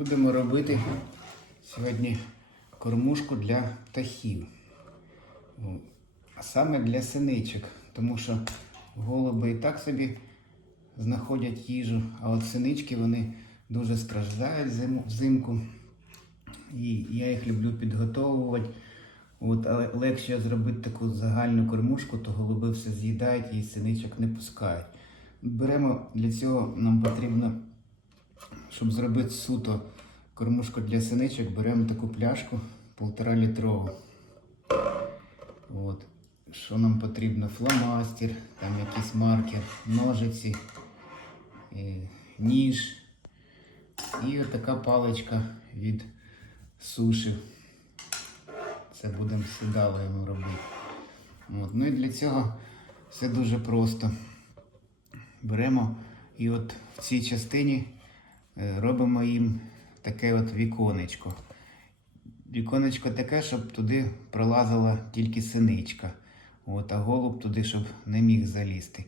Будемо робити сьогодні кормушку для птахів. А саме для синичок, тому що голуби і так собі знаходять їжу, а от синички вони дуже страждають взимку. І я їх люблю підготовувати. От, але легше зробити таку загальну кормушку, то голуби все з'їдають і синичок не пускають. Беремо для цього нам потрібно щоб зробити суто кормушку для синичок, беремо таку пляшку полтора літрову. От. Що нам потрібно? Фломастер, там якийсь маркер, ножиці, е, ніж і така паличка від суші. Це будемо сідалою робити. От. Ну і для цього все дуже просто. Беремо і от в цій частині робимо їм таке от віконечко. Віконечко таке, щоб туди пролазила тільки синичка. От, а голуб туди, щоб не міг залізти.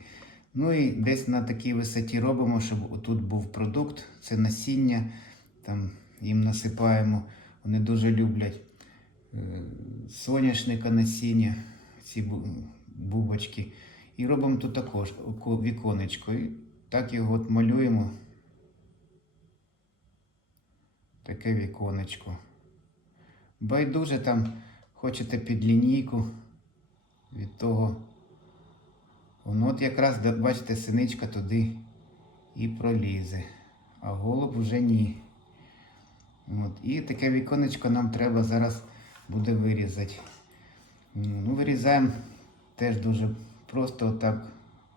Ну і десь на такій висоті робимо, щоб тут був продукт, це насіння. Там їм насипаємо. Вони дуже люблять е, соняшника насіння, ці бубочки. І робимо тут також віконечко. І так його от малюємо. Таке віконечко. Байдуже там хочете під лінійку від того. Воно от якраз, бачите, синичка туди і пролізе, а голуб вже ні. От. І таке віконечко нам треба зараз буде вирізати. Ну, вирізаємо теж дуже просто отак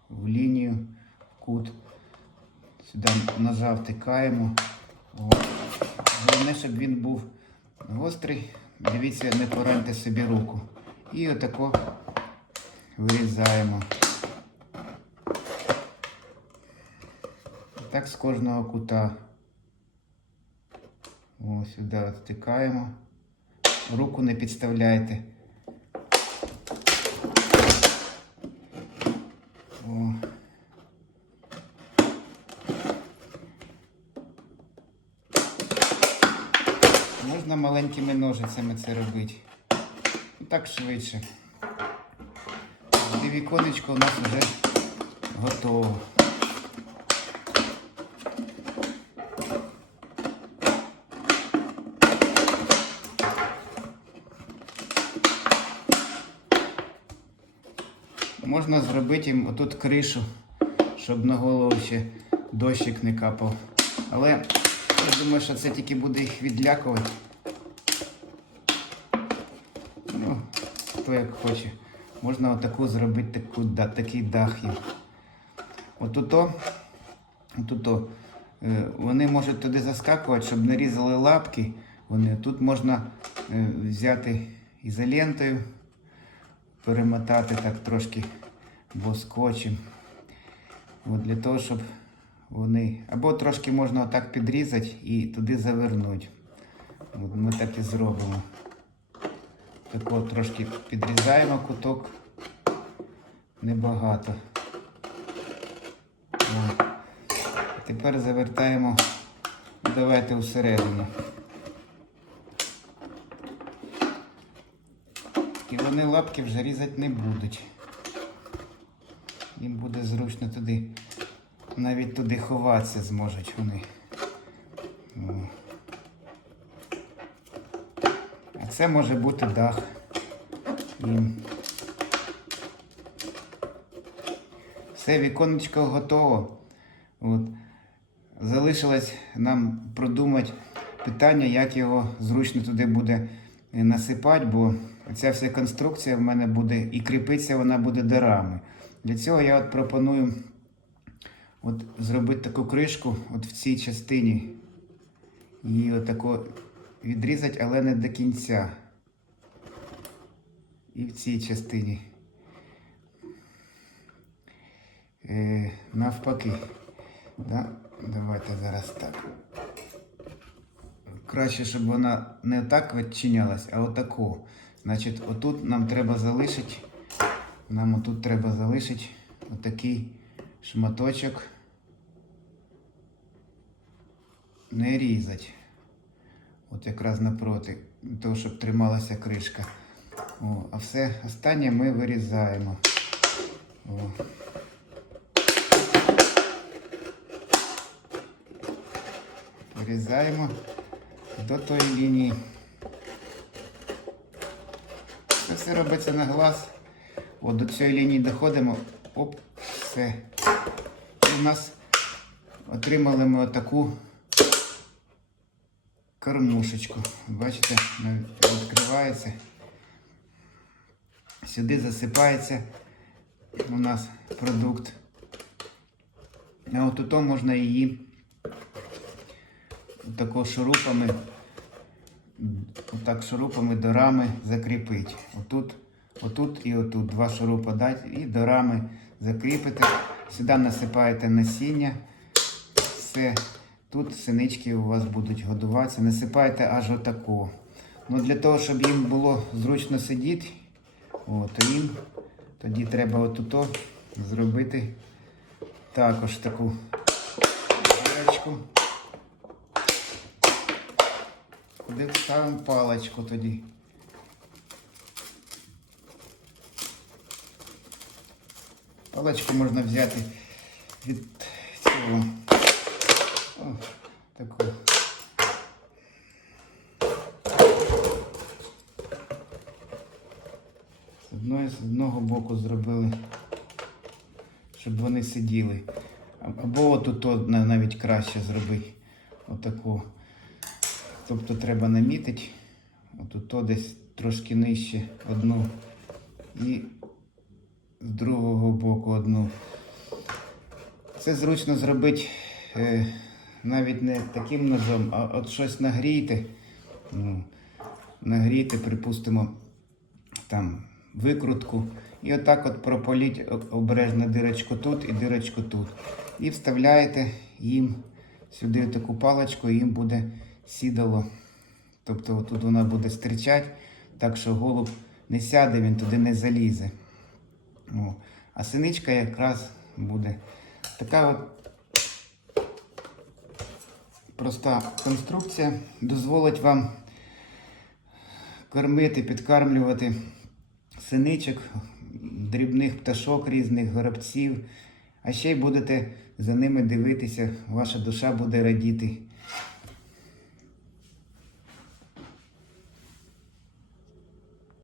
в лінію, в кут. Сюди ножа втикаємо. Головне, щоб він був гострий. Дивіться, не пораньте собі руку. І отако вирізаємо. Так з кожного кута. Ось сюди втикаємо. Руку не підставляйте. Можна маленькими ножицями це робити. Так швидше. І віконечко у нас вже готово. Можна зробити їм отут кришу, щоб на голову ще дощик не капав. Але я думаю, що це тільки буде їх відлякувати. Хто як хоче. Можна отаку зробити таку, да, такий дах. Отуто, отуто, е, вони можуть туди заскакувати, щоб не різали лапки. Вони, тут можна е, взяти ізолентою, перемотати так трошки або скотчем. От для того, щоб вони. Або трошки можна отак підрізати і туди завернути. От ми так і зробимо. Тако трошки підрізаємо куток. Небагато. От. Тепер завертаємо. Давайте всередину. І вони лапки вже різати не будуть. Їм буде зручно туди. Навіть туди ховатися зможуть вони. О. А це може бути дах. Їм. Все, віконечко готово. От. Залишилось нам продумати питання, як його зручно туди буде насипати, бо ця вся конструкція в мене буде і кріпиться вона буде дарами. Для цього я от пропоную от зробити таку кришку от в цій частині. Її отако відрізати, але не до кінця. І в цій частині. Е, навпаки. Да? Давайте зараз так. Краще, щоб вона не так відчинялась, а отако. Значить, отут нам треба залишити. Нам отут треба залишити отакий шматочок. Не різати. От якраз напроти, того, щоб трималася кришка. О, а все останнє ми вирізаємо. О. Вирізаємо до тої лінії. Це все робиться на глаз. От до цієї лінії доходимо. Оп, все. І у нас отримали ми отаку кормушечку. Бачите, відкривається. Сюди засипається у нас продукт. А от тут можна її тако шурупами, отак шурупами до рами закріпити. Отут, отут і отут два шурупа дати і до рами закріпити. Сюди насипаєте насіння. Все. Тут синички у вас будуть годуватися. Насипаєте аж отако. Ну, для того, щоб їм було зручно сидіти, о, то їм тоді треба отуто зробити також таку дірочку. Куди ставимо паличку тоді. Паличку можна взяти від цього. Таку. З одної, з одного боку зробили, щоб вони сиділи. Або отут навіть краще зробити. Отаку. Тобто треба намітити. Отут десь трошки нижче одну. І з другого боку одну. Це зручно зробити е, навіть не таким ножом, а от щось нагрійте. Ну, нагрійте, припустимо, там викрутку. І отак от прополіть обережно дирочку тут і дирочку тут. І вставляєте їм сюди таку паличку, і їм буде сідало. Тобто тут вона буде стирчати, так що голуб не сяде, він туди не залізе. О. А синичка якраз буде така от проста конструкція дозволить вам кормити, підкармлювати синичок, дрібних пташок різних, горобців. А ще й будете за ними дивитися, ваша душа буде радіти.